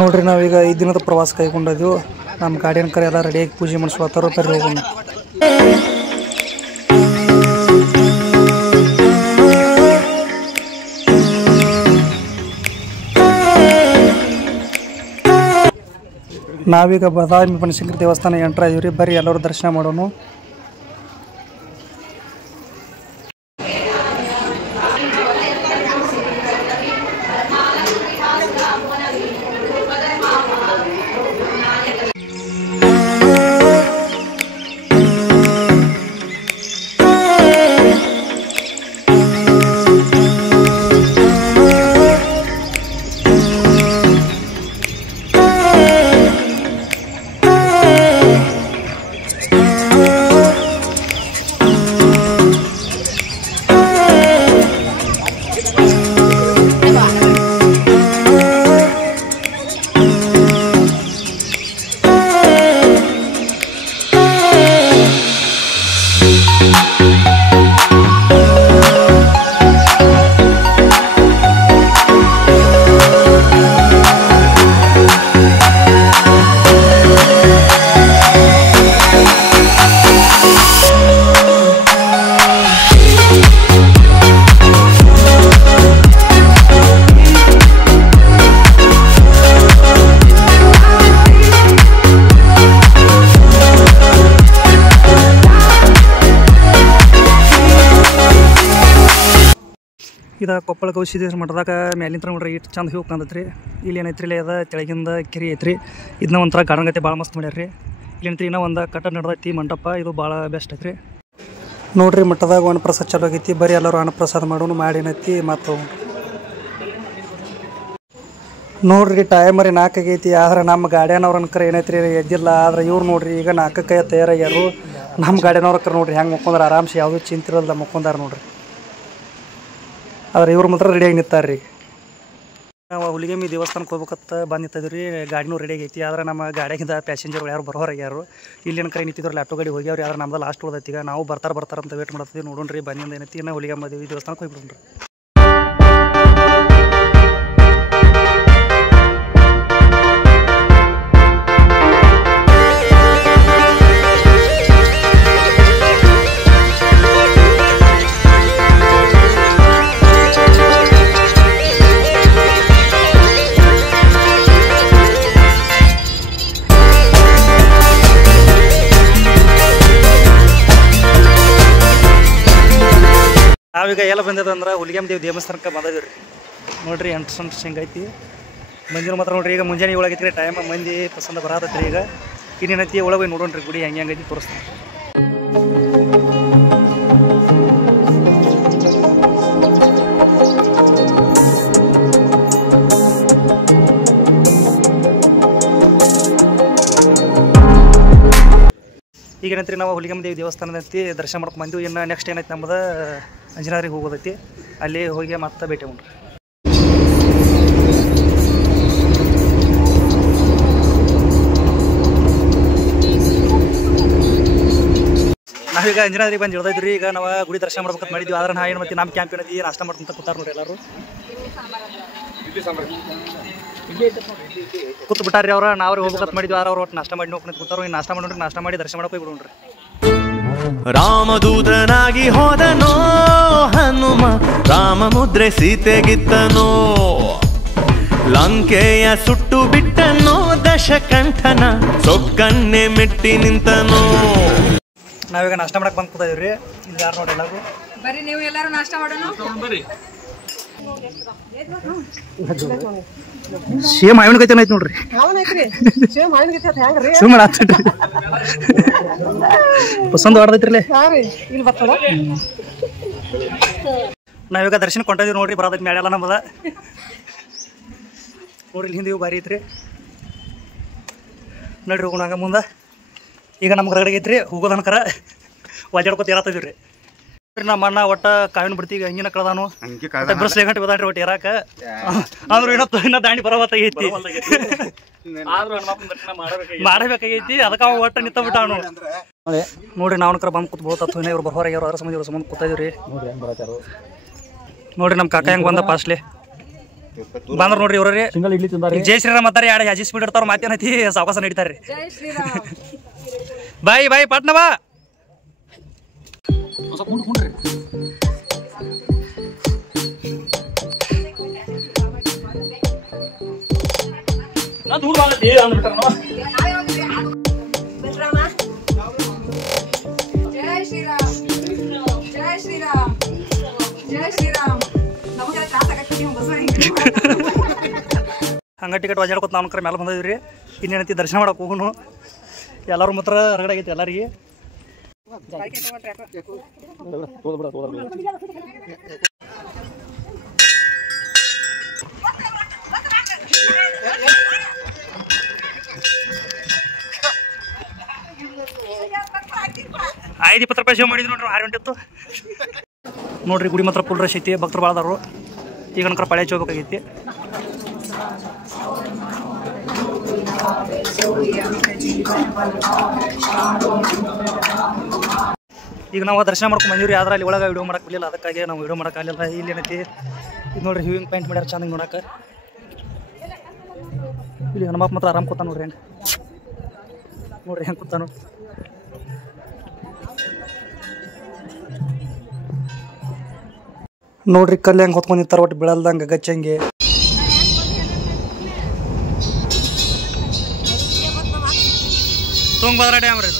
ನೋಡ್ರಿ ನಾವೀಗ 5 ದಿನದ ಪ್ರವಾಸ ಕೈಗೊಂಡಿದ್ವು. ನಮ್ಮ ಗಾಡಿಯನ್ ಕರೆ ಎಲ್ಲ ರೆಡಿಯಾಗಿ ಪೂಜೆ ಮಾಡಿಸ್ಕೊಳ್ತಾರ. ಬರ್ರಿ ಹೋಗೋಣ. ನಾವೀಗ ಬಾದಾಮಿ ಬನಶಂಕರಿ ದೇವಸ್ಥಾನ ಎಂಟ್ರ್ ಇದೀವ್ರಿ. ಬರ್ರಿ ಎಲ್ಲರೂ ದರ್ಶನ ಮಾಡೋಣ. ಇದು ಕೊಪ್ಪಳ ಗವಿಸಿದ್ದೇಶ್ವರ ಮಠದಾಗ ಮ್ಯಾಲಿಂತ್ರ ನೋಡ್ರಿ ಇಟ್ಟು ಚಂದ ಹೂ ಕಾಣತ್ರಿ. ಇಲ್ಲಿ ಏನೈತ್ರಿ ಇಲ್ಲಿ ಅದ ತೆಳಗಿಂದ ಕೆರೆ ಐತ್ರಿ. ಇದನ್ನ ಒಂಥರ ಗಾರ್ಡನ್ ಭಾಳ ಮಸ್ತ್ ಮಾಡ್ಯಾರ್ರಿ. ಇಲ್ಲಿ ಏನೈತ್ರಿ ಇನ್ನೂ ಒಂದು ಕಟ್ಟಡ ನಡೆದೈತಿ ಮಂಟಪ. ಇದು ಭಾಳ ಬೆಸ್ಟ್ ಐತ್ರಿ. ನೋಡ್ರಿ ಮಠದಾಗ ಅನ್ನಪ್ರಸಾದ ಚಲೋ ಆಗೈತಿ. ಬರೀ ಎಲ್ಲರೂ ಅನ್ನಪ್ರಸಾದ ಮಾಡೋನು ಮಾಡಿ ಏನೈತಿ ಮತ್ತು ನೋಡ್ರಿ ಟೈಮರಿ 4 ಆಗೈತಿ. ಆದ್ರೆ ನಮ್ಮ ಗಾಡಿಯನವ್ರ ಅನ್ಕರ ಏನೈತ್ರಿ ಎದ್ದಿಲ್ಲ. ಆದ್ರೆ ಇವ್ರು ನೋಡ್ರಿ ಈಗ 4ಕ್ಕೆ ತಯಾರಾಗ್ಯಾರು. ನಮ್ಮ ಗಾಡಿಯನವ್ರ ನೋಡ್ರಿ ಹೆಂಗೆ ಮುಕ್ಕೊಂಡ್ರೆ ಆರಾಮ್ಸೆ ಯಾವುದೂ ಚಿಂತಿರಲ್ದ ಮುಕ್ಕೊಂಡಾರ ನೋಡ್ರಿ. ಆದ್ರೆ ಇವ್ರು ಮಾತ್ರ ರೆಡಿಯಾಗಿ ನಿಂತಾರ್ರಿ. ನಾವು ಹುಲಿಗೆಮ್ಮಿ ದೇವಸ್ಥಾನಕ್ಕೆ ಹೋಗ್ಬೇಕಂತ ಬಂದು ನಿಂತಿದ್ವಿ. ಗಾಡಿನೂ ರೆಡಿ ಆಗೈತಿ. ಆದ್ರೆ ನಮ್ಮ ಗಾಡಿಯಾಗಿಂದ ಪ್ಯಾಸೆಂಜರ್ಗಳು ಯಾರು ಬರೋರಾಗ್ಯಾರು. ಇಲ್ಲೇನು ಕೈ ನಿಂತಿದ್ರು ಆಟೋ ಗಾಡಿ ಹೋಗ್ಯಾವ್ರಿ. ಆದ್ರೆ ನಮ್ದು ಲಾಸ್ಟ್ ಉಳ್ದೈತಿ. ಈಗ ನಾವು ಬರ್ತಾರ ಅಂತ ವೇಟ್ ಮಾಡ್ತೀವಿ. ನೋಡೋಣ್ರಿ ಬಂದಿಂದ ಏನೈತಿ. ಇನ್ನು ಹುಲಿಗೆಮ್ಮ ದೇವಿ ದೇವಸ್ಥಾನಕ್ಕೆ ಹೋಗ್ಬಿಡ್ರಿ. ನಾವೀಗ ಎಲ್ಲ ಬಂದಿದೆ ಹುಲಿಗೆಮ್ಮ ದೇವಿ ದೇವಸ್ಥಾನಕ್ಕೆ ಬಂದಿದ್ದೀವಿ ರೀ. ನೋಡಿರಿ ಎಂಟ್ರೆನ್ಸ್ ಹೆಂಗೈತಿ. ಮಂದಿನ ಮಾತ್ರ ನೋಡ್ರಿ ಈಗ ಮುಂಜಾನೆ ಒಳಗೈತಿ ರೀ. ಟೈಮ್ ಮಂದಿ ಪಸಂದ ಬರತೈತಿ. ಈಗ ಇನ್ನೇನೈತಿ ಒಳಗೆ ನೋಡೋಣ್ರಿ ಗುಡಿ ಹೆಂಗೈತಿ ತೋರಿಸ್ತೀನಿ. ಈಗ ಏನಂತ್ರಿ ನಾವು ಹುಲಿಗೆಮ್ಮ ದೇವಿ ದೇವಸ್ಥಾನದೈತಿ ದರ್ಶನ ಮಾಡ್ಕೊಂಡು ಬಂದಿವಿ. ಇನ್ನು ನೆಕ್ಸ್ಟ್ ಏನೈತಿ ನಮ್ಮದು ಅಂಜನಾದ್ರಿಗೆ ಹೋಗೋದೈತಿ. ಅಲ್ಲಿ ಹೋಗಿ ಮತ್ತೆ ಭೇಟಿ ಮಾಡ್ರಿ. ನಾವೀಗ ಅಂಜನಾದ್ರಿಗೆ ಬಂದು ಇಳ್ದೈತ್ರಿ. ಈಗ ನಾವು ಗುಡಿ ದರ್ಶನ ಮಾಡ್ಬೇಕಂತ ಮಾಡಿದ್ವಿ. ಆದ್ರೆ ನಾ ಏನು ಮತ್ತೆ ನಮ್ಮ ಕ್ಯಾಂಪ್ ಏನೈತಿ ನಾಷ್ಟ ಮಾಡ್ಕೊಂತ ಕೂತಾರ ನೋಡ್ರಿ. ಎಲ್ಲರೂ ಕೂತು ಬಿಟ್ಟಾರ್ರಿ ಅವ್ರ. ನಾವ್ರಿ ಹೋಗ್ಬೇಕಂತ ಮಾಡಿದ್ವಿ. ಆದ್ರೆ ಅವ್ರು ಒಟ್ಟು ನಾಷ್ಟ ಮಾಡಿ ಹೋಗ್ಕೊಂತ ಕೂತಾರು. ಈ ನಾಷ್ಟ ಮಾಡೋಣ್ರಿ. ನಾಷ್ಟ ಮಾಡಿ ದರ್ಶನ ಮಾಡಕ್ಕೆ ಹೋಗ್ಬಿಡೋಣ್ರಿ. ರಾಮದೂತನಾಗಿ ಹೋದನೋ ಹನುಮ, ರಾಮ ಮುದ್ರೆ ಸೀತೆಗಿತ್ತನೋ, ಲಂಕೆಯ ಸುಟ್ಟು ಬಿಟ್ಟನೋ ದಶಕಂಠನ, ಸೊಕ್ಕನ್ನೇ ಮೆಟ್ಟಿ ನಿಂತನೋ. ನಾವೀಗ ನಾಷ್ಟ ಮಾಡಕ್ ಬಂದ್ ಕೂತಾ ಇದೀವ್ರಿ. ಇಲ್ಲಿ ಯಾರು ನೋಡಿ ಎಲ್ಲರೂ ಬರ್ರಿ ನೀವು ಎಲ್ಲರೂ ನಾಷ್ಟ ಮಾಡೋಣ. ಬರ್ರಿ. ಸೇಮ್ ಆಯ್ನ ಗತಿ ಐತಿ ನೋಡ್ರಿ. ಪಸಂದ್ ಹೊಡೆದೈತ್ರಿ. ನಾವೀಗ ದರ್ಶನ ಕೊಂಟಿದೀವಿ ನೋಡ್ರಿ. ಬರೋದೈತಿ ಮ್ಯಾಡೆಲ್ಲ ನಮ್ಮದ ನೋಡ್ರಿ. ಹಿಂದೆ ಬಾರಿ ಐತ್ರಿ. ನೋಡ್ರಿ ಹೋಗೋಣ ಹಂಗ ಮುಂದೆ. ಈಗ ನಮ್ಗೆ ಹೊರಗಡೆ ಐತ್ರಿ ಹೋಗೋದನ್ಕರ ಒದ್ದಾಡ್ಕೊತ ಏರಾತಿದ್ವಿ ರೀ. ನಮ್ಮ ಅಣ್ಣ ಒಟ್ಟ ಕಾವಿನ ಬಿಡ್ತೀವಿ ಹಂಗಿನ ಕಳ್ದಾನು ಬ್ರಸ್ ಗಂಟೆ ಬದಾಡ್ರಿ ಒಟ್ಟು ಏರಾಕ. ಅಂದ್ರು ಇನ್ನ ದಾಂಡಿ ಬರೋವತ್ತಾಗೈತಿ. ಮಾಡಬೇಕಾಗೈತಿ. ಅದಕ್ಕೆ ಅವ ಒಟ್ಟ ನಿಂತ ಬಿಟ್ಟಾನು ನೋಡ್ರಿ. ನಾವ್ಕರ ಬಂದ್ ಕೂತ್ ಬೋತ ಇವ್ರು ಬರೋರ ಯಾರು ಅದ್ರ ಸಂಬಂಧ ಇವ್ರ ಸಂಬಂಧ ಕೂತಾ ಇದೀವ್ರಿ. ನೋಡ್ರಿ ನಮ್ಮ ಕಾಕ ಹೆಂಗ್ ಬಂದ ಪಾಸ್ಲೆ. ಬಂದ್ರ ನೋಡ್ರಿ ಇವ್ರಿ ಸಿಂಗಲ್ ಇಡ್ಲಿ ತಿಂದಾರೆ. ಜೈ ಶ್ರೀರಾಮ್ ಅಂತಾರೆ ಎರಡು ಹಜಿ ಸ್ಪೀಡ್ ಇರ್ತಾರ ಮಾತೇನೈತಿ ಸಾವಕಾಸ ನಡೀತಾರ್ರಿ. ಜೈ ಶ್ರೀರಾಮ್. ಬಾಯ್ ಪಟ್ನ ಬಾ. ಜೈ ಶ್ರೀರಾಮ್. ಜೈ ಶ್ರೀರಾಮ್. ಜೈ ಶ್ರೀರಾಮ್. ನಮಗೆ ತ್ರಾಸ ಆಗತ್ತೆ ನೀವು ಬಸವ ಹಂಗ ಟಿಕೆಟ್ ಒಜಾಡ್ಕೊತ ನಾವು ಕರೆ ಮೇಲೆ ಬಂದಿದ್ರಿ. ಇನ್ನೇನೈತಿ ದರ್ಶನ ಮಾಡಕ್ಕೆ ಹೋಗೋಣ. ಎಲ್ಲರೂ ಮಾತ್ರ ಹೊರಗಡೆ ಆಗೈತಿ ಎಲ್ಲರಿಗೆ. ₹20 ಸೇವ್ ಮಾಡಿದ್ವಿ ನೋಡ್ರಿ. 6 ಗಂಟೆ ಇತ್ತು ನೋಡ್ರಿ. ಗುಡಿ ಮಾತ್ರ ಫುಲ್ ರಶ್ ಐತಿ, ಭಕ್ತರು ಭಾಳ ಅದಾರು. ಈಗ ನನ್ಕರ ಪಳೆ ಹೋಗ್ಬೇಕಾಗೈತಿ. ಈಗ ನಾವು ದರ್ಶನ ಮಾಡ್ಕೊಂಡು ಬಂದಿವ್ರಿ. ಆದ್ರೆ ಅಲ್ಲಿ ಒಳಗೆ ವಿಡಿಯೋ ಮಾಡಕ್ಕೆ ಬಿಡಲಿಲ್ಲ, ಅದಕ್ಕಾಗಿ ನಾವು ವಿಡಿಯೋ ಮಾಡೋಕ್ಕಾಗಲಿಲ್ಲ. ಇಲ್ಲಿ ಏನೈತಿ ಇದು ನೋಡ್ರಿ, ಹ್ಯೂವಿಂಗ್ ಪಾಯಿಂಟ್ ಮಾಡ್ಯಾರ ಚಂದಂಗೆ ನೋಡಕ್ಕೆ. ಇಲ್ಲಿ ಹನುಮಪ್ಪ ಮಾತ್ರ ಆರಾಮ್ ಕೂತಾನ ನೋಡ್ರಿ. ನೋಡ್ರಿ ಹೆಂಗೆ ಕೂತಾನು. ನೋಡ್ರಿ ಕಲ್ಲು ಹೆಂಗೆ ಹೊತ್ಕೊಂಡಿರ್ತಾರೆ ಒಟ್ಟು ಬೀಳಲ್ದಂಗೆ ಗಚ್ಚಂಗೆ. ತುಂಗಭದ್ರಾ ಡ್ಯಾಮ್ ರೀ.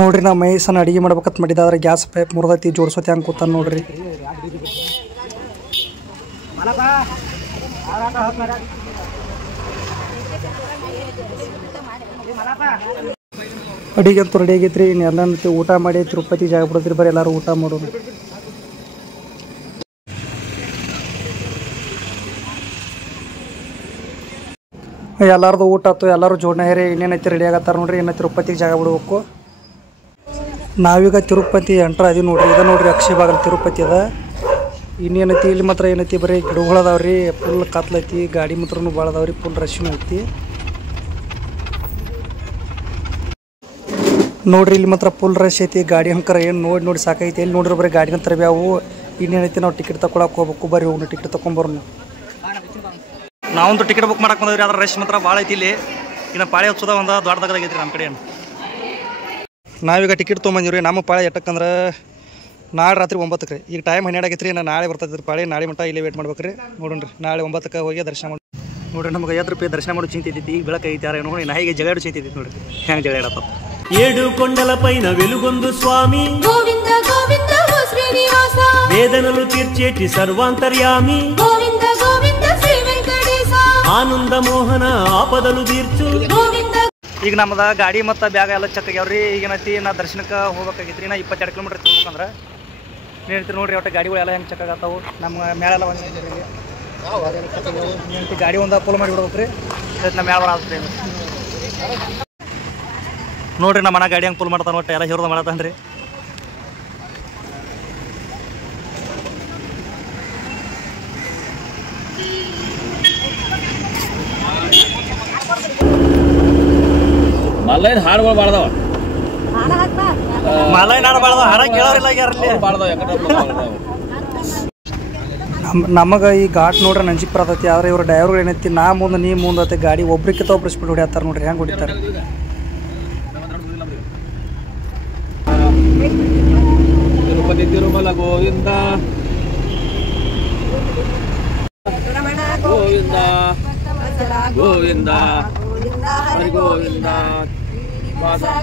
ನೋಡ್ರಿ ನಾ ಮೈಸನ್ನ ಅಡಿಗೆ ಮಾಡ್ಬೇಕಂತ ಮಾಡಿದ, ಆದ್ರೆ ಗ್ಯಾಸ್ ಪೈಪ್ ಮುರಿದೈತಿ, ಜೋಡ್ಸೋತಿ ಹಂಗೆ ಕೂತಾನ ನೋಡ್ರಿ. ಅಡಿಗೆ ಅಂತೂ ರೆಡಿ ಆಗೈತ್ರಿ. ಇನ್ನೆಲ್ಲ ಊಟ ಮಾಡಿ ತಿರುಪತಿ ಜಾಗ ಬಿಡೋದ್ರಿ. ಬರೀ ಎಲ್ಲರೂ ಊಟ ಮಾಡೋದು. ಎಲ್ಲಾರ್ದು ಊಟ ಆಯ್ತು, ಎಲ್ಲರೂ ಜೋಡಣೆ ಹೇರಿ ಇನ್ನೇನೈತಿ ರೆಡಿ ಆಗತ್ತಾರ ನೋಡ್ರಿ. ಇನ್ನು ತಿರುಪತಿಗೆ ಜಾಗ ಬಿಡ್ಬೇಕು. ನಾವೀಗ ತಿರುಪತಿ ಎಂಟ್ರ ಅದೀವಿ ನೋಡ್ರಿ. ಇದು ನೋಡ್ರಿ ಅಕ್ಷಯ ಬಾಗಲ್ ತಿರುಪತಿ ಅದ. ಇನ್ನೇನೈತಿ ಇಲ್ಲಿ ಮಾತ್ರ ಏನೈತಿ ಬರೀ ಗಿಡಗಳು ಅದಾವ್ರಿ. ಫುಲ್ ಕತ್ಲೈತಿ, ಗಾಡಿ ಮಾತ್ರನೂ ಭಾಳ ಅದಾವ್ರಿ. ಫುಲ್ ರಶ್ನೂ ಐತಿ ನೋಡ್ರಿ. ಇಲ್ಲಿ ಮಾತ್ರ ಫುಲ್ ರಶ್ ಐತಿ. ಗಾಡಿ ಅಂಕರ ಏನು ನೋಡಿ ಸಾಕೈತಿ. ಎಲ್ಲಿ ನೋಡ್ರಿ ಬರೀ ಗಾಡಿನ ತರಬ್ಯಾವು. ಇನ್ನೇನೈತಿ ನಾವು ಟಿಕೆಟ್ ತಗೊಳಕ್ಕೆ ಹೋಗ್ಬೇಕು. ಬರ್ರಿ ಹೋಗಿ ಟಿಕೆಟ್ ತೊಗೊಂಬರ್ನು. ನಾವೊಂದು ಟಿಕೆಟ್ ಬುಕ್ ಮಾಡಕ್ಕೆ ಬಂದವ್ರಿ. ಅದ್ರ ರಶ್ ಮಾತ್ರ ಭಾಳ ಐತಿ ಇಲ್ಲಿ. ಇನ್ನು ಪಾಳೆ ಹಚ್ಚೋದ ಒಂದು ದೊಡ್ಡದಾಗೈತಿ ನಮ್ಮ ಕಡೆ. ನಾವೀಗ ಟಿಕೆಟ್ ತೊಗೊಂಬಂದಿವ್ರಿ. ನಮ್ಮ ಪಾಳೆ ಎಟ್ಟಕ್ಕಂದ್ರೆ ನಾಳೆ ರಾತ್ರಿ 9ಕ್ಕೆ ರೀ. ಈಗ ಟೈಮ್ 12 ಆಗೈತೆ ರೀ. ನಾನು ನಾಳೆ ಬರ್ತೈತೆ ಪಾಳೆ. ನಾಳೆ ಮಟ್ಟ ಇಲ್ಲೇ ವೇಟ್ ಮಾಡ್ಬೇಕು ರೀ. ನೋಡ್ರಿ ನಾಳೆ 9ಕ್ಕೆ ಹೋಗಿ ದರ್ಶನ ಮಾಡಿ ನೋಡ್ರಿ. ನಮಗೆ ₹50 ದರ್ಶನ ಮಾಡೋ ಚಿಂತೆ ಐತಿ. ಈಗ ಬೆಳಕೈತಿ ಯಾರು ನೋಡಿ ನಾಯಿಗೆ ಜಗಾಡು ಚಿಂತೆ ಐತಿ ನೋಡ್ರಿ. ಹೆಂಗೆ ಜಗಾಡತ್ತ. 7 కొండల పైన వెలుగొందు స్వామి గోవింద గోవింద ఓ శ్రీనివాస వేదనలు తీర్చేటి సర్వాంతర్యామి గోవింద గోవింద శ్రీ వెంకటేశ ಆನಂದ ಮೋಹನ ಆಪದಲು ತೀರ್ಚು గోవింద. ಈಗ ನಮ್ಮದ ಗಾಡಿ ಮತ್ತು ಬ್ಯಾಗ ಎಲ್ಲ ಚೆಕ್ ಆಗ್ಯಾವ್ರಿ. ಈಗೇನೈತಿ ನಾ ದರ್ಶನಕ್ಕೆ ಹೋಗ್ಬೇಕಾಗೈತ್ರಿ. ನಾ 22 ಕಿಲೋಮೀಟ್ರ್ ತಿಳ್ಬೇಕಂದ್ರೆ ಏನೈತಿ ನೋಡ್ರಿ. ಒಟ್ಟು ಗಾಡಿಗಳು ಎಲ್ಲ ಹೆಂಗೆ ಚೆಕ್ ಆಗತ್ತಾವು. ನಮ್ಮ ಮೇಳೆಲ್ಲ ಒಂದು ಏನೈತಿ ಗಾಡಿ ಒಂದು ಫುಲ್ ಮಾಡಿ ಬಿಡ್ಬೇಕು ರೀ. ನಮ್ಮ ಮೇಳ ಬರತ್ರಿ ನೋಡ್ರಿ. ನಮ್ಮ ಮನೆ ಗಾಡಿ ಹಂಗೆ ಫುಲ್ ಮಾಡ್ತಾನೆ. ಒಟ್ಟು ಎಲ್ಲ ಹಿರಿದು ಮಾಡತ್ತಾನೆ ರೀ. ಮಲ್ಲೈನ್ ಹಾಡುಗಳು ಬಾಳ್ದಾವ. ಮಲೈನ್ ಹಾಡು ಬಾಳ್ದಾವ. ಹಾಡ ಕೇಳೋರಿಲ್ಲ ಯಾರಲ್ಲಿ. ನಮಗೆ ಈ ಘಾಟ್ ನೋಡ್ರಿ ನಂಜಿಪ್ಪ ಬರ್ತೈತಿ. ಆದ್ರೆ ಇವ್ರ ಡ್ರೈವರ್ಗಳು ಏನೈತಿ ನಾ ಮುಂದೆ ನೀ ಮುಂದೈತಿ. ಗಾಡಿ ಒಬ್ರಿಕಿಂತ ಒಬ್ರು ಸ್ಪೀಡ್ ಹೊಡಿಯತ್ತಾರ ನೋಡ್ರಿ. ಹೆಂಗೆ ಹೊಡಿತಾರೆ. ತಿರುಪತಿ ತಿರುಮಲ ಗೋವಿಂದ ಗೋವಿಂದ ಗೋವಿಂದ ಹರಿ ಗೋವಿಂದ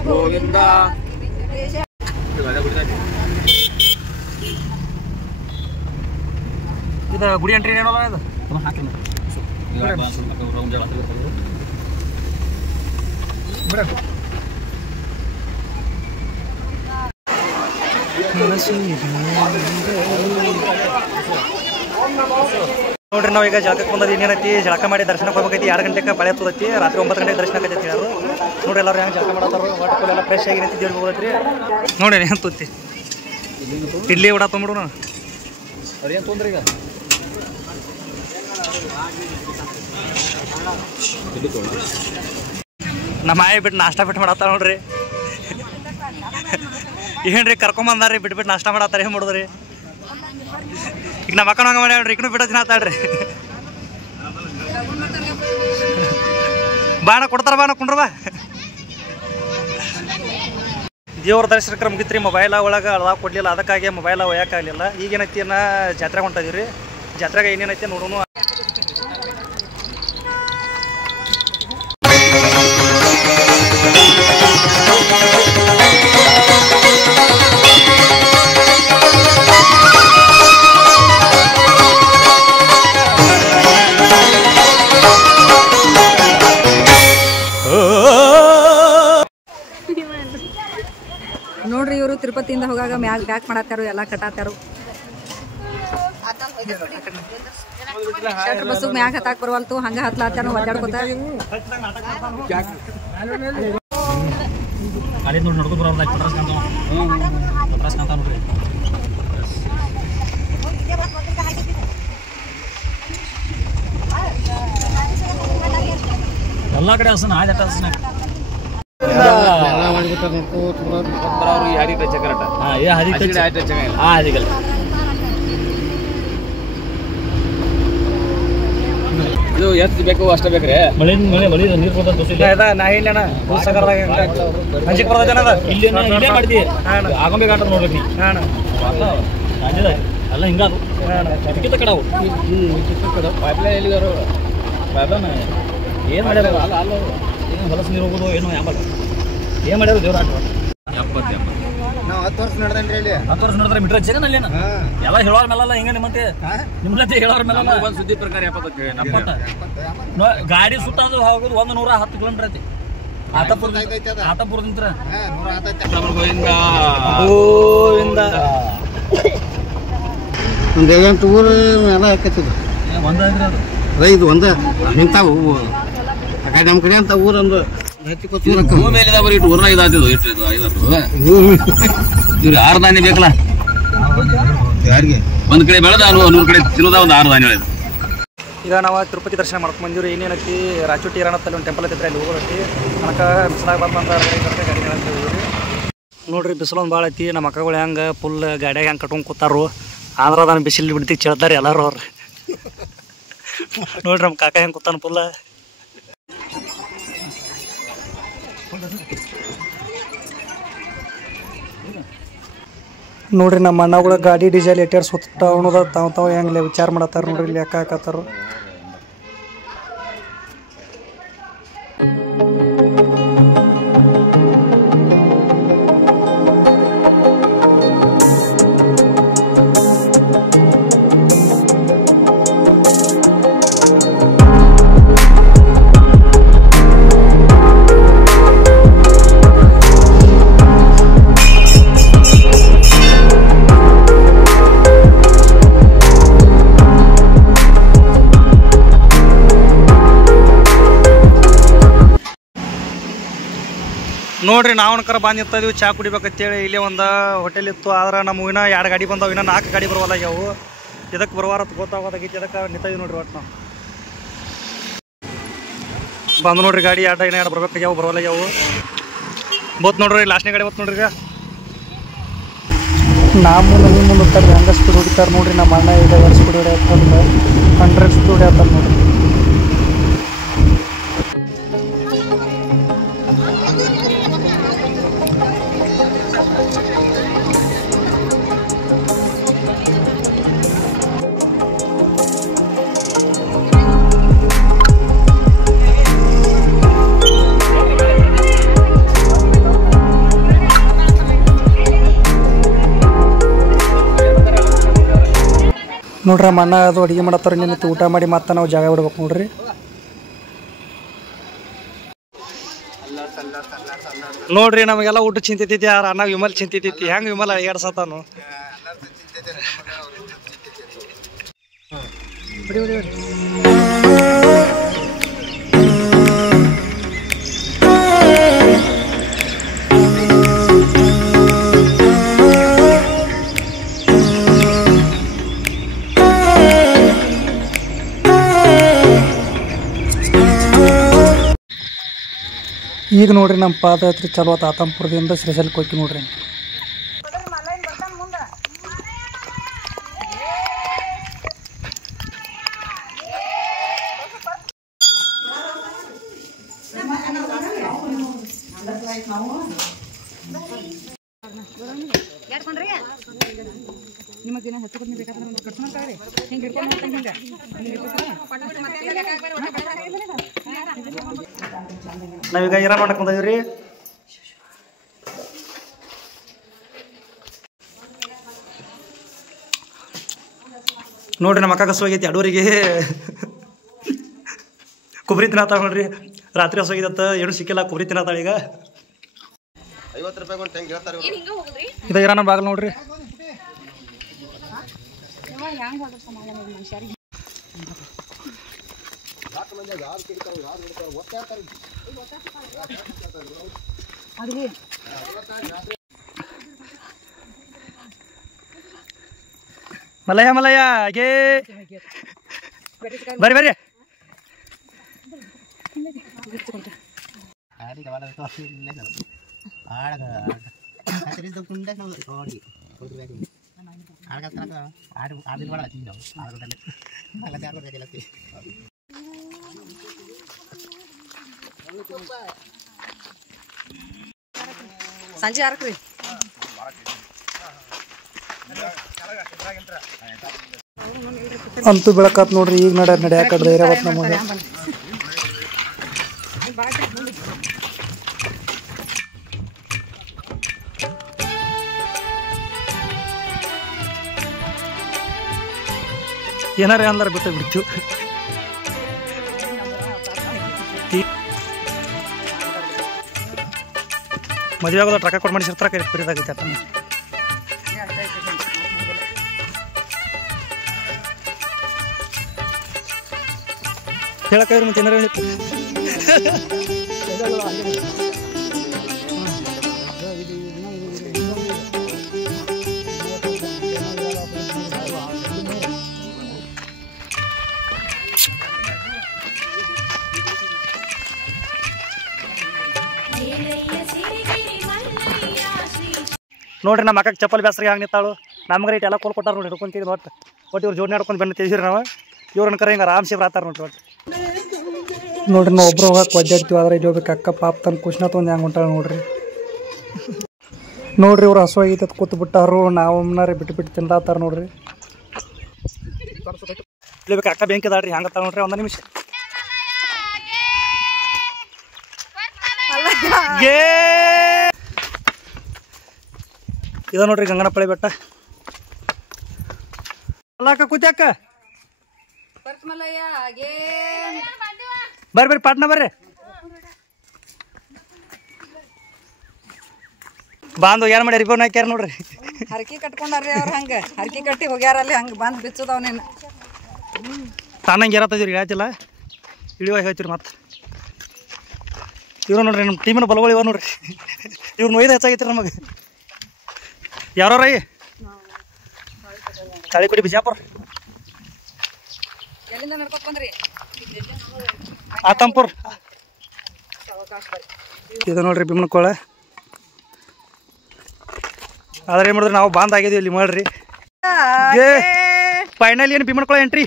ಗೋವಿಂದ. ಇದು ಗುಡಿ ಎಂಟ್ರಿ ಏನಲ್ಲ ಇದು. ನೋಡ್ರಿ ನಾವೀಗ ಜಳಕಕ್ಕೆ ಬಂದದ್ದು. ಇನ್ನೇನೈತಿ ಜಳಕ ಮಾಡಿ ದರ್ಶನಕ್ಕೆ ಹೋಗ್ಬೇಕೈತಿ. 2 ಗಂಟೆಗೆ ಪಾಳೆ ಹತ್ತದೈತಿ. ರಾತ್ರಿ 9 ಗಂಟೆಗೆ ದರ್ಶನ ಆಗೈತಿ ಹೇಳೋರು. ನೋಡ್ರಿ ಎಲ್ಲರೂ ಹೆಂಗೆ ಜಳಕ ಮಾಡತ್ತಾರ. ಒಟ್ಟು ಎಲ್ಲ ಫ್ರೆಶ್ ಆಗಿ ನಿಂತಿದ್ದೀವಿ ಹೋಗತ್ರಿ. ನೋಡಿ ಏನು ತುತ್ತಿ ಇಡ್ಲಿ ವಡ ತೊಗೊಂಬಿಡು. ಏನು ತೊಂದ್ರೆ ಈಗ ನಮ್ಮ ಆಯಿ ಬಿಟ್ಟು ನಾಷ್ಟ ಬಿಟ್ಟು ಮಾಡತ್ತಾರ ನೋಡ್ರಿ. ಏನ್ರಿ ಕರ್ಕೊಂಬಂದಾರ್ರಿ ಬಿಟ್ಟು ನಾಷ್ಟ ಮಾಡತ್ತಾರ, ಏನು ಮಾಡೋದ್ರಿ? ಈಗ ನಮ್ಮ ಅಕ್ಕನ ಹಂಗೆ ಮಾಡ್ಯಾಳ್ರಿ, ಈಗನೂ ಬಿಡೋ ದಿನ ಆತಾಳ್ರಿ. ಬಾಣ ಕೊಡ್ತಾರ, ಬಾಣ ಕುಂಡ್ರ ಬಾ. ದೇವ್ರ ದರ್ಶನಕ್ಕೆ ಮುಗಿತ್ರಿ. ಮೊಬೈಲ ಒಳಗೆ ಅಳದಾಗ ಕೊಡಲಿಲ್ಲ, ಅದಕ್ಕಾಗಿ ಮೊಬೈಲ ಒಯ್ಯೋಕ್ಕಾಗಲಿಲ್ಲ. ಈಗೇನೈತಿ ಜಾತ್ರೆಗೆ ಹೊಂಟಿದೀವಿ ರೀ. ಜಾತ್ರೆಗೆ ಏನೇನೈತಿ ನೋಡೋಣ. ನೋಡ್ರಿ, ಇವರು ತಿರುಪತಿಯಿಂದ ಹೋಗಾಗ ಮ್ಯಾಗ ಬ್ಯಾಕ್ ಮಾಡತ್ತಾರು, ಎಲ್ಲ ಕಟ್ಟಾತಾರು. ಬಸ್ಸು ಮ್ಯಾಗ ಹತ್ತಾಕ್ ಬರವಲ್ತು, ಹಂಗ ಹತ್ಲಾತಾನು ಒದ್ದಾಡ್ಕೊತ. ಎಲ್ಲ ಕಡೆ ಹಸನ ಹಸನ ಇದು ಎಷ್ಟು ಬೇಕು ಅಷ್ಟೇ ಬೇಕ್ರಿ. ಮಳೆ ನೀರು ಇಲ್ಲೇ ಮಾಡ್ತಿ ಆಗೊಂಬೇಕಾಟ ನೋಡ್ರಿ. ಎಲ್ಲ ಹಿಂಗಾದು ಕಿತ್ತ ಕಡವು ಪೈಪ್ಲೈನ್ ಎಲ್ಲಿಗಾರು ಪೈಪ್ಲೈನ್ ಏನು ಮಾಡ್ಯಾರ? ಏನು ಹೊಲಸು ನೀರು ಹೋಗೋದು ಏನೋ ಯಾವಾಗ ಏನು ಮಾಡ್ಯಾರ ದೇವ್ರ? 10 ವರ್ಷ ನಡೆದೇನ್ರಿ ಇಲ್ಲಿ. 10 ವರ್ಷ ನಡೆದ್ರೆ ಮೀಟರ್ ಜಗನ್ ಅಲ್ಲೇನ ಎಲ್ಲ ಹೇಳೋರ್ ಮೇಲಲ್ಲ ಹಿಂಗ ಮತ್ತೆ ನಿಮ್ಲತ್ತೆ ಹೇಳೋರ್ ಮೇಲಲ್ಲ. ಒಂದು ಸುದ್ದಿ ಪ್ರಕಾರ 70 ಗಾಡಿ ಸುತ್ತಾದು ಹೋಗೋದು 110 ಕಿಲೋಮೀಟರ್ ಐತಿ. ಆತಪುರದಿಂದ ಗೋವಿಂದ ಒಂದು 8 ಊರು ಎಲ್ಲ ಹಾಕತ್ತಿದ್ರು. ಒಂದಾದ್ರೆ ಅದು ಇದು ಒಂದು ಇಂಥವು ಆ ಕಡೆ ನಮ್ಮ ಕಡೆ ಅಂತ ಊರೊಂದು ಮೇಲೆ ಇಟ್ಟು ಊರ್ನಾಗ ಇದಾತಿದ್ದು ಇಟ್ಟು ಇವ್ರು 6 ಧಾನ್ಯ ಬೇಕಲ್ಲ. ಯಾರಿಗೆ ಒಂದ್ ಕಡೆ ಬೆಳೆದ 100 ಕಡೆ ತಿರುದ ಒಂದು 6 ಧಾನ್ಯ ಬೆಳೆದ. ಈಗ ನಾವು ತಿರುಪತಿ ದರ್ಶನ ಮಾಡ್ಕೊಂಡು ಬಂದಿವ್ರಿ. ಏನೇನೈತಿ ರಾಚೋಟಿ ಇರೋಣತ್ತಲ್ಲಿ ಒಂದು ಟೆಂಪಲ್ ಐತಿ, ಅಲ್ಲಿ ಹೋಗೋದೈತಿ. ನನಗೆ ಬಿಸಿಲಾಗ ಬಂದ ಗಾಡಿ ಹೋಗಿವ್ರಿ. ನೋಡ್ರಿ, ಬಿಸಿಲೊಂದು ಭಾಳ ಐತಿ. ನಮ್ಮ ಅಕ್ಕಗಳು ಹೆಂಗೆ ಫುಲ್ ಗಾಡಿಯಾಗ ಹೆಂಗೆ ಕಟ್ಕೊಂಡು ಕೂತಾರು. ಆದ್ರೆ ಅದನ್ನು ಬಿಸಿಲು ಬಿಡ್ತಿಗೆ ಚೇಳ್ತಾರೆ ಎಲ್ಲರೂ ಅವ್ರು. ನೋಡ್ರಿ ನಮ್ಮ ಕಾಕ ಹೆಂಗೆ ಕೂತಾನ ಫುಲ್ಲ. ನೋಡ್ರಿ, ನಮ್ಮ ಅಣ್ಣಗಳ ಗಾಡಿ ಡೀಸೆಲ್ ಎಟೇರ್ ಸುತ್ತ ಅನ್ನೋದ ತಾವು ಹೆಂಗೆ ವಿಚಾರ ಮಾಡತ್ತಾರ ನೋಡ್ರಿ. ಇಲ್ಲಿ ಲೆಕ್ಕ ಹಾಕತ್ತಾರು. ನೋಡ್ರಿ, ನಾವು ಅನ್ಕರ ಬಂದಿರ್ತೀವಿ ಚಾ ಕುಡಿಬೇಕಂತೇಳಿ. ಇಲ್ಲೇ ಒಂದು ಹೋಟೆಲ್ ಇತ್ತು. ಆದ್ರೆ ನಮ್ಮ ಇನ್ನೂ 2 ಗಾಡಿ ಬಂದಾವ, ಇನ್ನೂ 4 ಗಾಡಿ ಬರುವಲ್ಲ ಆಗ್ಯಾವು. ಇದಕ್ಕೆ ಬರುವಾರ ಗೊತ್ತಾಗೋದಾಗೈತಿ. ಇದಕ್ಕೆ ನಿಂತಿದ್ವಿ ನೋಡ್ರಿ. ಒಟ್ಟು ನಾವು ಬಂದು ನೋಡ್ರಿ ಗಾಡಿ 2 ಬರ್ಬೇಕಾಗ್ಯಾವ, ಬರೋಲ್ಲ ಆಗ್ಯಾವು. ಬೋತ್ ನೋಡ್ರಿ, ಲಾಸ್ಟ್ನೇ ಗಾಡಿ ಬತ್ತು ನೋಡ್ರಿ. ಈಗ ನಮ್ಮ ಮನೆ ಮುಂದೆ ಹೋಗ್ತಾರೆ, ಹೆಂಗೆ ಸ್ಪೀಡ್ ಹೊಡಿತಾರೆ ನೋಡ್ರಿ. ನಮ್ಮ ಅಣ್ಣ ಈಗ 2 ಸ್ಪೀಡ್ ಹೊಡಿಯತ್ತಂದ್ರೆ 100 ಸ್ಪೀಡ್ ಹೊಡಿಯತ್ತಾರೆ ನೋಡ್ರಿ. ನೋಡ್ರಿ, ನಮ್ಮ ಅಣ್ಣ ಅದು ಅಡುಗೆ ಮಾಡತ್ತಾರ. ನಿಂತು ಊಟ ಮಾಡಿ ಮತ್ತೆ ನಾವು ಜಾಗ ಬಿಡ್ಬೇಕು ನೋಡ್ರಿ. ನೋಡ್ರಿ, ನಮಗೆಲ್ಲ ಊಟ ಚಿಂತೈತಿ. ಯಾರ ಅಣ್ಣ ವಿಮಲ್ ಚಿಂತೈತಿ. ಹೆಂಗೆ ವಿಮಲ್ ಅಡಿಗಾಡ್ಸತ್ತಾನು. ಈಗ ನೋಡ್ರಿ ನಮ್ಮ ಪಾದಯಾತ್ರೆ ಚಲೋ ಆತ ಆತಂಪುರದಿಂದ ಶ್ರೀಶೈಲಕ್ಕೆ ಹೋಗಿ ನೋಡ್ರಿ. ನಾವೀಗ ಇರ ಮಾಡಕ್ ಬಂದಿವ್ರಿ. ನೋಡ್ರಿ ನಮ್ಮ ಅಕ್ಕ ಹಸುವಾಗೈತಿ, ಅಡುವರಿಗೆ ಕೊಬ್ಬರಿ ತಿನ್ನತ್ತಾಳ ನೋಡ್ರಿ. ರಾತ್ರಿ ಹಸುವಾಗಿದತ್ತ ಏನು ಸಿಕ್ಕಿಲ್ಲ, ಕೊಬ್ಬರಿ ತಿನ್ನತ್ತಾಳ. ಈಗ 50 ರೂಪಾಯಿ ಒಂದು ಟೆಂಗ್ ಹೇಳ್ತಾರೆ ಇದ ಇರಾನ ಬಾಗಲ್ ನೋಡ್ರಿ. ಮಲಯ ಮಲಯ ಹಾಗೆ ಬರ್ರಿ ಬರ್ರಿ. ಸಂಜೆ ಯಾರಕ್ರಿ ಅಂತೂ ಬೆಳಕಾತ್ ನೋಡ್ರಿ. ಈಗ ನಡ್ಯಾಕ ಧೈರ್ಯವತ್ ನಮಗೆ. ಏನಾರ ಅಂದಾರ ಬಿಟ್ಟು ಬಿಡ್ತು. ಮದುವೆ ಆಗೋದ ಟ್ರಕ ಕೊಟ್ಟು ಮಾಡಿಸಿರ್ತಾರ ಕೈ ಫ್ರೀದಾಗೈತೆ ಅತ್ತ. ಹೇಳಕ್ಕಾಗ್ರಿ ಮತ್ತೆ ಏನಾರ ಹೇಳಿತ್ತು. ನೋಡ್ರಿ ನಮ್ಮ ಅಕ್ಕಕ್ಕೆ ಚಪ್ಪಲ್ ಬೇಸರಿಗೆ ಹಂಗೆ ನಿಂತಾಳು. ನಮ್ಗೆ ರೈಟ್ ಎಲ್ಲ ಕೋಲ್ ಕೊಟ್ಟಾರ ನೋಡಿ, ಹಿಡ್ಕೊಂತೀವಿ. ಒಟ್ಟು ಇವ್ರು ಜೋಡಿ ನಡ್ಕೊಂಡು ಬೆನ್ನ ತೆಗಿಸಿರಿ ನಾವು. ಇವ್ರನ್ನ ಕರೆ ಹಿಂಗೆ ಆರಾಮ್ಸೆ ಬರತ್ತಾರ ನೋಡ್ರಿ. ಒಟ್ಟು ನೋಡ್ರಿ ನಾವು ಒಬ್ರು ಹೋಗಕ್ಕೆ ಒದ್ದಾಡ್ತೀವಿ, ಆದ್ರೆ ಇಲ್ಲಿ ಹೋಗ್ಬೇಕು. ಅಕ್ಕ ಪಾಪ ತನ್ನ ಖುಷಿನ ತೊಂದು ಹೆಂಗೆ ಹೊಂಟಾಳ ನೋಡ್ರಿ. ನೋಡ್ರಿ ಇವ್ರು ಹಸುವಾಗೈತೆ ಕೂತು ಬಿಟ್ಟಾರು. ನಾವು ಬಿಟ್ಟು ಬಿಟ್ಟು ತಿನ್ಲಾತಾರ ನೋಡ್ರಿ. ಇಳ್ಬೇಕು ಅಕ್ಕ ಬೆಂಕಿ ಅದಾಳ್ರಿ, ಹೆಂಗತ್ತಾಳ ನೋಡ್ರಿ. ಒಂದು ನಿಮಿಷ ಇದ ನೋಡ್ರಿ ಗಂಗನಪಳ್ಳಿ ಬೆಟ್ಟ. ಅಲ್ಲ ಅಕ್ಕ ಕೂತ್ಯಾಕ ಬರ್ರಿ ಬರ್ರಿ ಪಾಟ್ನ ಬರ್ರಿ. ಬಾಂದು ಏನ್ ಮಾಡಿ ರಿಬೋನ್ ಹಾಕ್ಯಾರ ನೋಡ್ರಿ. ಹರಕಿ ಕಟ್ಕೊಂಡಾರ್ರಿ ಅವ್ರ. ಹಂಗ ಹರಕಿ ಕಟ್ಟಿ ಹೋಗ್ಯಾರಲ್ಲಿ, ಹಂಗ ಬಂದ್ ಬಿಚ್ಚದವನೇನು ತಾನಂಗೆ ಏರತ್ತಿದ್ರಿ. ಹೇಳ್ತಿಲ್ಲ ಇಳಿಯುವಾಗ ಹೇಳ್ತೀರಿ. ಮತ್ತೆ ಇವ್ರು ನೋಡ್ರಿ ನಮ್ಮ ಟೀಮಿನ ಬಲಗಳು ಇವ ನೋಡ್ರಿ. ಇವ್ರು ನೋಯ್ದು ಹೆಚ್ಚಾಗೈತ್ರಿ ನಮಗೆ. ಯಾರೈ ತಾಳಿಕೋಟಿ ಬಿಜಾಪುರ ಎಲ್ಲಿಂದ ನಡ್ಕೊತ್ ಬಂದ್ರಿ? ಆತಂಪುರ್. ಇದು ನೋಡ್ರಿ ಭೀಮನಕೊಳ. ಆದ್ರೆ ಏನು ಮಾಡಿದ್ರಿ ನಾವು ಬಾಂದ್ ಆಗಿದ್ವಿ ಇಲ್ಲಿ ಮಾಡ್ರಿ. ಫೈನಲ್ ಏನು ಭೀಮನಕೊಳ ಎಂಟ್ರಿ.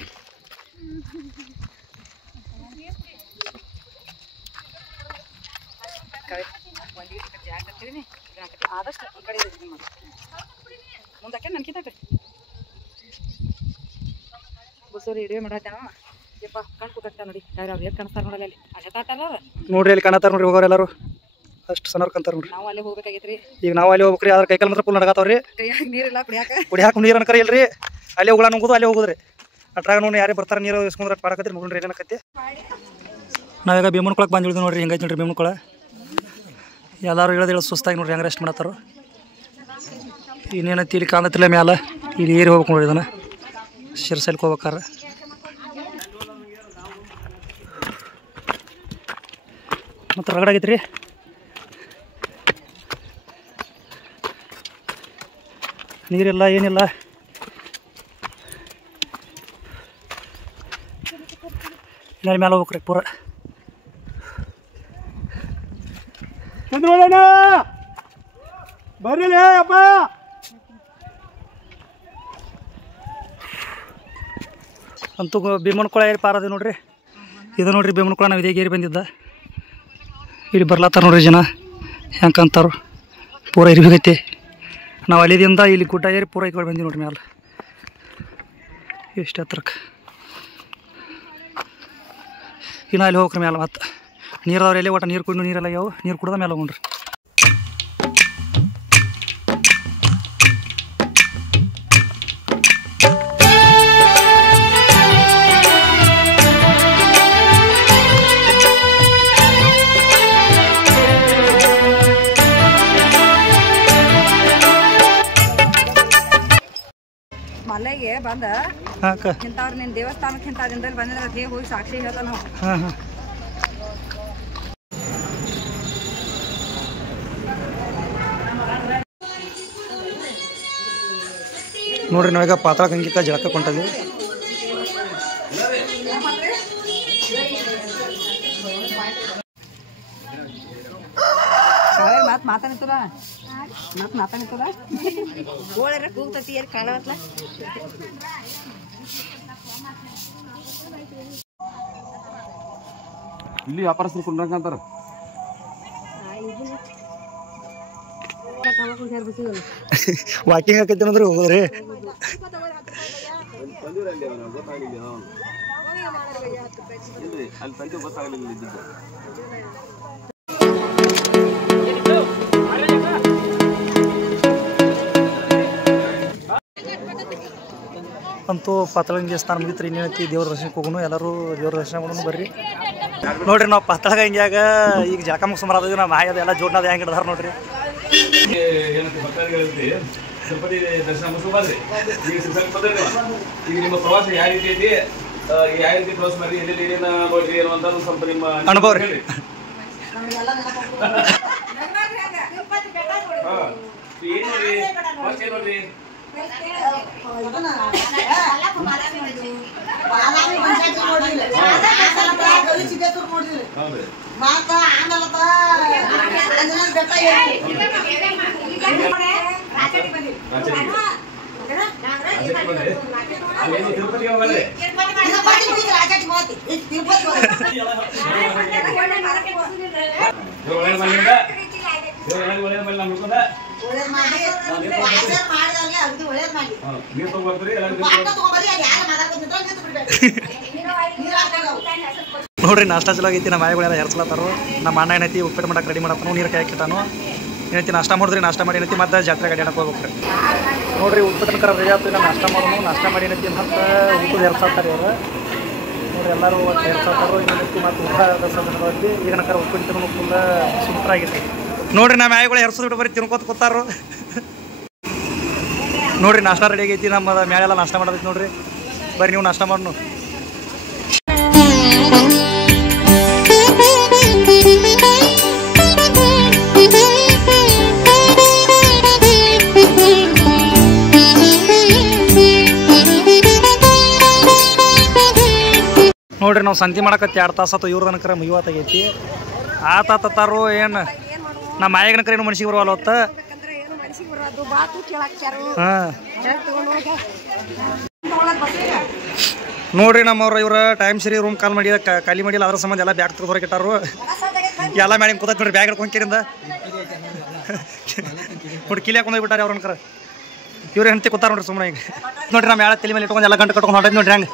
ಆದಷ್ಟು ಈ ಕಡೆ ಮುಂದಕ್ಕೆ ನನ್ಕಿತಟ್ರಿ ಬಸೂರಿ ಹಿಡಿಯೋ ಮಾಡತ್ತಾನ. ಯಪ್ಪ ಕಣ್ ಕೂತಾರ ನೋಡಿ. ಅವ್ರು ಏನ್ ಕಾಣಿಸ್ತಾರ ನೋಡಲ್ಲ ಅಲ್ಲಿ ಅಜತಾತಾರ ನೋಡ್ರಿ. ಅಲ್ಲಿ ಕಾಣತಾರ ನೋಡ್ರಿ ಹೋಗೋರು ಎಲ್ಲರೂ. ಅಷ್ಟು ಸಣ್ಣ ಕಂತಾರ ನೋಡ್ರಿ. ನಾವು ಅಲ್ಲಿ ಹೋಗ್ಬೇಕಾಗೈತ್ರಿ. ಈಗ ನಾವು ಅಲ್ಲಿ ಹೋಗ್ಬೇಕ್ರಿ. ಆದ್ರೆ ಕೈಕಾಲ ಮಾತ್ರ ಫುಲ್ ನಡಗತಾವ್ರಿ. ಕೈಯಾಗ ನೀರಿಲ್ಲ ಕುಡಿಯಾಕ ನೀರು ಅನ್ಕರಿ ಇಲ್ರಿ. ಅಲ್ಲಿ ಹೋಗ್ಲಾ ನುಂಗುದು ಅಲ್ಲಿ ಹೋಗುದ್ರಿ. ಅಟ್ರಾಗ ನೋಡಿ ಯಾರೇ ಬರ್ತಾರ ನೀರು ಇಸ್ಕೊಂಡ್ರೆ ಪಾಡಕತ್ರಿ. ನೋಡ್ರಿ ಏನಾಕತಿ. ನಾವೀಗ ಭೀಮನಕೊಳಕ್ಕೆ ಬಂದು ಇಳಿದು ನೋಡ್ರಿ. ಹಿಂಗೈತಿ ನೋಡ್ರಿ ಭೀಮನಕೊಳ. ಎಲ್ಲರೂ ಇಳಿದು ಸುಸ್ತಾಗಿ ನೋಡ್ರಿ ಹೆಂಗೆ ರೆಸ್ಟ್ ಮಾಡತ್ತಾರ. ಇನ್ನೇನೈತಿ ಇಲ್ಲಿ ಕಾಣತಿಲ್ಲ ಮ್ಯಾಲ. ಇಲ್ಲಿ ಏರಿ ಹೋಗ್ಬೇಕು ನೋಡ್ರಿ. ಇದನ್ನ ಶಿರ್ಸೈಲ್ಗೆ ಹೋಗ್ಬೇಕಾರ. ಮತ್ತು ರಗಡಾಗೈತ್ರಿ. ನೀರಿಲ್ಲ ಏನಿಲ್ಲ. ಇಲ್ಲ ಮೇಲೆ ಹೋಗ್ಬೇಕ್ರಿ ಪೂರ. ನೋಡೋಣ ಬರ್ರಿ ಅಪ್ಪ. ಅಂತೂ ಭೀಮನಕೊಳ ಏರಿ ಪಾರದೆ ನೋಡ್ರಿ. ಇದು ನೋಡ್ರಿ ಭೀಮನಕೊಳ ನಾವು ಇದೇ ಏರಿ ಬಂದಿದ್ದ. ಇಲ್ಲಿ ಬರ್ಲಾತ್ತಾರ ನೋಡ್ರಿ ಜನ ಹೆಂಕಂತಾರು ಪೂರ ಇರ್ಬೇಕೈತಿ. ನಾವು ಅಲ್ಲಿದಿಂದ ಇಲ್ಲಿ ಗುಡ್ಡ ಏರಿ ಪೂರ ಈ ಕಡೆ ಬಂದೀವಿ ನೋಡ್ರಿ ಮ್ಯಾಲೆ ಎಷ್ಟು ಹತ್ರಕ್ಕೆ. ಇನ್ನು ಅಲ್ಲಿ ಹೋಗ್ರಿ ಮ್ಯಾಲೆ ಮತ್ತೆ ನೀರದವ್ರು ಎಲ್ಲಿ ಒಟ್ಟು ನೀರು ಕುಡಿದು ನೀರೆಲ್ಲ ಯಾವ ನೀರು ಕುಡ್ದ ಮೇಲೆ ಹೋಗ್ರಿ. ಮಲೆಗೆ ಬಂದ ಇಂಥವ್ರು ನಿನ್ನ ದೇವಸ್ಥಾನಕ್ಕೆ ಇಂಥ ದಿನದಲ್ಲಿ ಬಂದಿದ್ರೆ ಹೇಗೆ ಹೋಗಿ ಸಾಕ್ಷಿ ಹೇಳ್ತಾ ನಾವು. ನೋಡ್ರಿ ನಾವೀಗ ಪಾತಾಳ ಗಂಗಿಕ ಜಳಕ ಕೊಂಟದ್ವಿ. ಮಾತಾಡ್ತದ ಗೋಳರ ಕೂಗ್ತತಿ ಎಲ್ಲಿ ಕಾಣವತ್ಲ. ಇಲ್ಲಿ ವ್ಯಾಪಾರಸ್ಥರು ಕೊಂಡ್ರಂತಾರ. ವಾಕಿಂಗ್ ಹಾಕೈತಿ ಅಂದ್ರೆ ಹೋಗೋದ್ರಿ. ಅಂತೂ ಪಾತಾಳಗಂಗೆ ಸ್ಥಾನ ಮುಗಿತ್ರಿ. ಇನ್ನೇನೈತಿ ದೇವ್ರ ದರ್ಶನಕ್ಕೆ ಹೋಗೋನು. ಎಲ್ಲರೂ ದೇವ್ರ ದರ್ಶನ ಮಾಡೋನು ಬರ್ರಿ. ನೋಡ್ರಿ ನಾವು ಪಾತಾಳಗಂಗ್ಯಾಗ ಈಗ ಜಳಕ ಮುಗಿಸ್ಕೊಂಬರ ಅದ ನಾವು ಮಾಯದ ಎಲ್ಲ ಜೋಡ್ನದ ಹೆಂಗೆ ಹಿಡ್ದಾರ ನೋಡ್ರಿ. ದರ್ಶನ ಮುಗಿಸ್ಕೊಂಡ್ರಿ. ಈಗ ನಿಮ್ಮ ಪ್ರವಾಸ ಯಾವ ರೀತಿ ಐತಿ, ಯಾವ ರೀತಿ ಪ್ರವಾಸ ಮಾಡಿ ಎಲ್ಲೆಲ್ಲಿ ಏನೇನ ನೋಡ್ರಿ ಅನ್ನುವಂತ ಸ್ವಲ್ಪ ನಿಮ್ಮ ಅನುಭವ ರೀ. ಏನ್ ನೋಡ್ರಿ ಫಸ್ಟ್ ಏನ್ ನೋಡ್ರಿ? ತಿರುಪತಿ ಹೋಗಲ್ರಿ? ನೋಡ್ರಿ ನಾಷ್ಟ ಚಲೋ ಆಗೈತಿ. ನಮ್ಮ ಮಾಯಗಳೆಲ್ಲ ಹೆರ್ಸ್ಲತ್ತಾರು. ನಮ್ಮ ಅಣ್ಣ ಏನೈತಿ ಉಪ್ಪಿಟ್ಟು ಮಾಡಕ್ಕೆ ರೆಡಿ ಮಾಡತ್ತಾನು. ನೀರು ಕಾಯಿ ಹಾಕಿಟ್ಟಾನು. ಏನೈತಿ ನಾಷ್ಟ ಮಾಡಿದ್ರಿ. ನಾಷ್ಟ ಮಾಡಿ ಏನೈತಿ ಮತ್ತೆ ಜಾತ್ರೆ ಗಾಡಿ ಹಾಕಿ ಹೋಗ್ಬೇಕ್ರಿ. ನೋಡ್ರಿ ಉಪ್ಪಿಟ್ಟು ಕರ ರೆಡಿ ಆಗ್ತದೆ. ನಾವು ನಾಷ್ಟ ಮಾಡೋನು. ನಾಷ್ಟ ಮಾಡಿ ಏನೈತಿ ಅಂತ ಊಟದ ಹೆರ್ಸಾತಾರೆ ಇವರು. ನೋಡ್ರಿ ಎಲ್ಲರೂ ಹೆರ್ಸಾತಾರು. ಏನೈತಿ ಮತ್ತು ಊಟ ದರ್ಶನ ಈಗ ನಕರ ಉಪ್ಪಿಟ್ಟು ತಿನ್ನೋ ಫುಲ್ ಸೂಪರ್ ಆಗೈತಿ. ನೋಡ್ರಿ ನಮ್ಮ ಮಾಯಗಳು ಹೆರ್ಸೋದು ಬಿಟ್ಟು ಬರೀ ತಿನ್ಕೋತ ಕೂತಾರು. ನೋಡ್ರಿ ನಾಷ್ಟ ರೆಡಿ ಆಗೈತಿ. ನಮ್ಮ ಮ್ಯಾಲೆಲ್ಲ ನಾಷ್ಟ ಮಾಡೋದೈತಿ. ನೋಡ್ರಿ ಬರ್ರಿ ನೀವು ನಾಷ್ಟ ಮಾಡೋನು. ನೋಡ್ರಿ ನಾವು ಸಂತಿ ಮಾಡಕತ್ತಿ 2 ತಾಸು ಇವ್ರ ತನಕ ಮುಗಿವತ್ತಾಗೈತಿ. ಆತಾತಾರು ಏನು ನಮ್ಮ ಮಾಯಗನಕರ ಏನು ಮನ್ಸಿಗೆ ಬರುವಲ್ಲ ಹೊತ್ತ. ನೋಡ್ರಿ ನಮ್ಮವ್ರು ಇವ್ರ ಟೈಮ್ ಸರಿ ರೂಮ್ ಖಾಲಿ ಮಾಡಿಲ್ಲ. ಅದ್ರ ಸಂಬಂಧ ಎಲ್ಲ ಬ್ಯಾಗ್ ತೆಗೆದು ಹೊರಗಿಟ್ಟಾರು. ಎಲ್ಲ ಮ್ಯಾಲಿಂಗ್ ಕೂತ ನೋಡ್ರಿ ಬ್ಯಾಗ್ ಹಿಡ್ಕೊಂಕಿರಿಂದ ನೋಡಿ ಕಿಲಿ ಹಾಕೊಂಡು ಹೋಗ್ಬಿಟ್ಟಾರೆ ಅವ್ರನ್ಕರ. ಇವ್ರು ಹೆಂಡತಿ ಕೂತಾರ ನೋಡ್ರಿ ಸುಮ್ಮನೆ. ಈಗ ನೋಡ್ರಿ ನಮ್ಮ ಯಾಳ ತಲೆ ಮೇಲೆ ಇಟ್ಕೊಂಡು ಎಲ್ಲ ಗಂಟು ಕಟ್ಕೊಂಡು ಹೊಂಟೈತಿ ನೋಡ್ರಿ. ಹಂಗೆ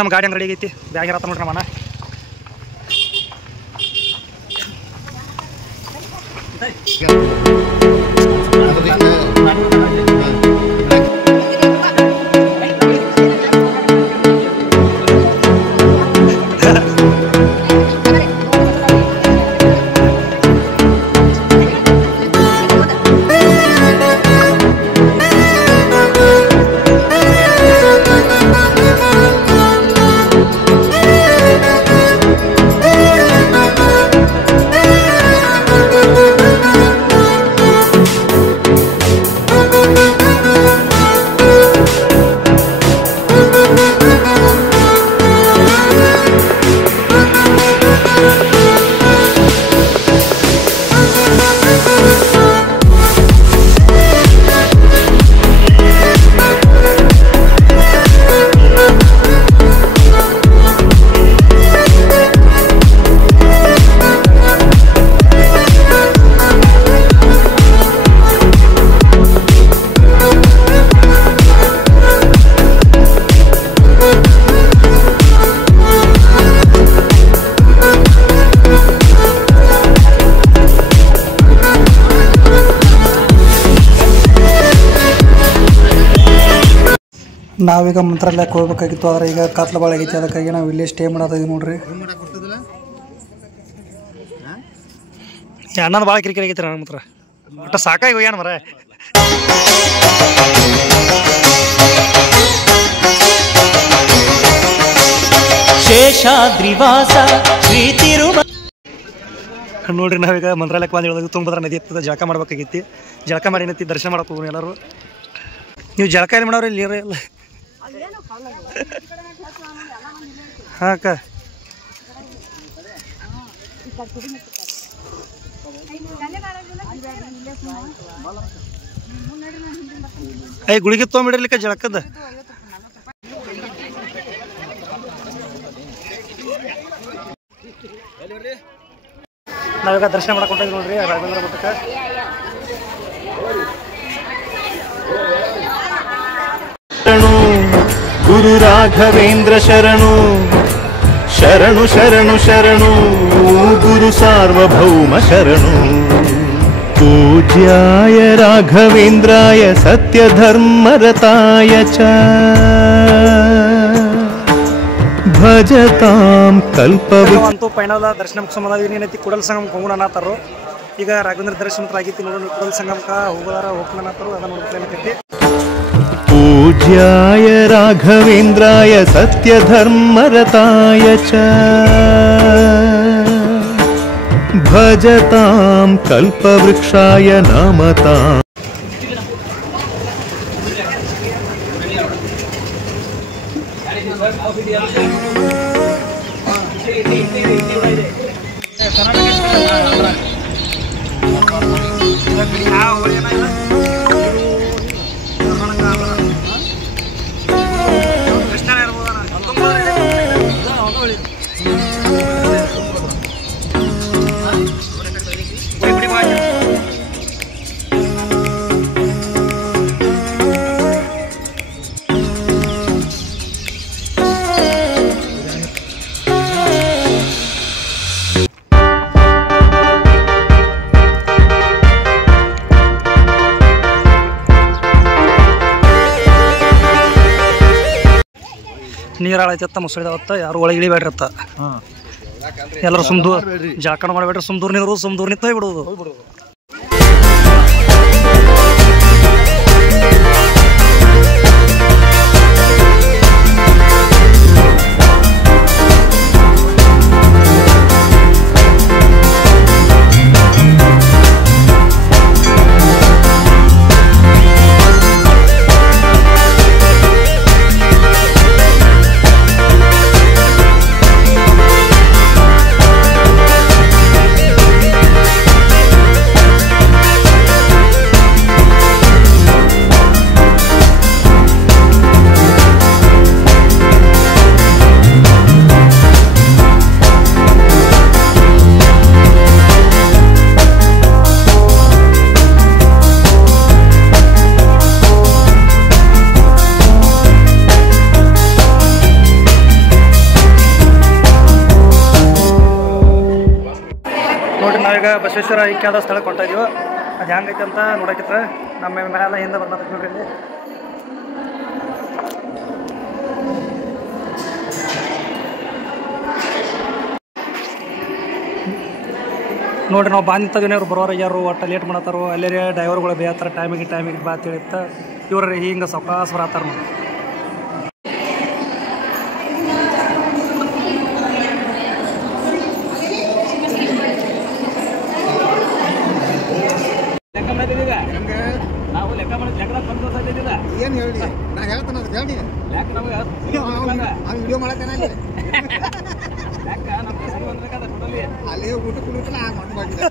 ನಮ್ಮ ಗಾಡಿ ಹಂಗೆ ರೆಡಿ ಆಗೈತಿ. ಬ್ಯಾಗ್ ಇರತ್ತ ನೋಡ್ರಿ ನಮ್ಮನ್ನ. ನಾವೀಗ ಮಂತ್ರಾಲಯಕ್ಕೆ ಹೋಗ್ಬೇಕಾಗಿತ್ತು, ಆದರೆ ಈಗ ಕತ್ಲು ಭಾಳ ಆಗೈತಿ, ಅದಕ್ಕಾಗಿ ನಾವು ಇಲ್ಲೇ ಸ್ಟೇ ಮಾಡೋದಿದ್ದೀವಿ ನೋಡ್ರಿ. ಅಣ್ಣನ ಭಾಳ ಕಿರಿಕಿರಿ ಆಗೈತಿ ನನ್ನ ಮಾತ್ರ, ಒಟ್ಟು ಸಾಕಾಗಿ ಹೋಗ್ಯಾನ ಮರ. ಶೇಷಾದ್ರಿವಾಸ ಶ್ರೀ ತಿರುಮ ನೋಡ್ರಿ ನಾವೀಗ ಮಂತ್ರಾಲಯಕ್ಕೆ ಬಂದು ಹೇಳಿದಾಗ ತುಂಗಭದ್ರಾ ನದಿ ಇರ್ತದೆ, ಜಳಕ ಮಾಡ್ಬೇಕಾಗೈತಿ. ಜಳಕ ಮಾಡಿ ಏನೈತಿ ದರ್ಶನ ಮಾಡಕ್ಕೆ ಹೋಗೋಣ ಎಲ್ಲರೂ. ನೀವು ಜಳಕ ಎಲ್ಲಿ ಮಾಡೋರು ಇಲ್ಲಿ ಎಲ್ಲ? ಹಾಂ ಅಕ್ಕ, ಗುಳಿಗೆ ತೊಗೊಂಬಿಡಿರ್ಲಿಕ್ಕ ಜಳಕದ. ನಾವೀಗ ದರ್ಶನ ಮಾಡಕ್ಕೆ ಹೊಂಟಿದ್ವಿ ನೋಡ್ರಿ ರಾಘವೇಂದ್ರ ಮಠಕ್ಕೆ. ಗುರು ರಾಘವೇಂದ್ರ ಶರಣು ಶರಣು ಶರಣು ಶರಣು ಗುರು ಸಾರ್ವಭೌಮ ಶರಣು. ಪೂಜ್ಯಾಯ ರಾಘವೇಂದ್ರಾಯ ಸತ್ಯಧರ್ಮರತಾಯ ಚ ಭಜತಾಂ ಕಲ್ಪವೃಕ್ಷ. ಅಂತೂ ಫೈನಲ್ ದರ್ಶನ ಮುಗಿಸ್ಕೊಂಬಂದ ಏನೈತಿ ಕೂಡಲ ಸಂಗಮಕ್ಕೆ ಹೋಗೋಣ ಅನ್ನತ್ತಾರು. ಈಗ ರಾಘವೇಂದ್ರ ದರ್ಶನ ಆಗೈತಿ ನೋಡೋಣ, ಕೂಡಲ ಸಂಗಮಕ್ಕೆ ಹೋಗೋದಾರ ಹೋಗೋಣ ಅನ್ನತ್ತಾರು, ಅದನ್ನ ನೋಡ್ಕೊಳಕೈತಿ. पूज्याय राघवेन्द्राय सत्यधर्मरताय च भजतां कल्पवृक्षाय नमताम्. ನೀರು ಆಳೈತತ್ತ ಮುಸುಳಿದಾವತ್ತ, ಯಾರು ಒಳಗೆ ಇಳಿಬೇಡ್ರತ್ತ. ಎಲ್ಲರೂ ಸುಮ್ದು ಜಾಕಣ ಮಾಡಬೇಡ್ರಿ, ಸುಮ್ದೂರ್ ನೀರು ಸುಮ್ದೂರ್ ನಿಂತ ಹೋಗ್ಬಿಡುದು. ನಾವೀಗ ಬಸವೇಶ್ವರ ಐಕ್ಯದ ಸ್ಥಳಕ್ಕೆ ಹೊಂಟಿದ್ದೀವಿ. ಅದು ಹೆಂಗೈತೆ ಅಂತ ನೋಡೋಕ್ಕಿತ್ತು. ನಮ್ಮ ಮೇಲೆ ಹಿಂದೆ ಬರ್ಲತ್ತ ನೋಡ್ರಿ ಇಲ್ಲಿ. ನೋಡ್ರಿ ನಾವು ಬಂದಿದ್ದೀವಿ, ಅವ್ರು ಬರೋರು ಯಾರು ಒಟ್ಟು ಲೇಟ್ ಮಾಡತ್ತಾರೋ, ಅಲ್ಲೇ ಡ್ರೈವರ್ಗಳು ಬೇಯ್ತಾರೆ ಟೈಮಿಗೆ ಬಾ ಅಂತ ಹೇಳಿತ್ತ. ಇವ್ರು ಹಿಂಗೆ ಸಾವಕಾಶ ಬರತ್ತಾರ ನೋಡಿ. ಏನು ಹೇಳಿ, ನಾ ಹೇಳ್ತಾನ ಹೇಳಿ ವಿಡಿಯೋ ಮಾಡತ್ತೇನೆ ಅಲ್ಲಿ ಊಟ ಕುಡಿದ್ರೆ ಆ ಮಣ್ಣು ಮಾಡಿಲ್ಲ.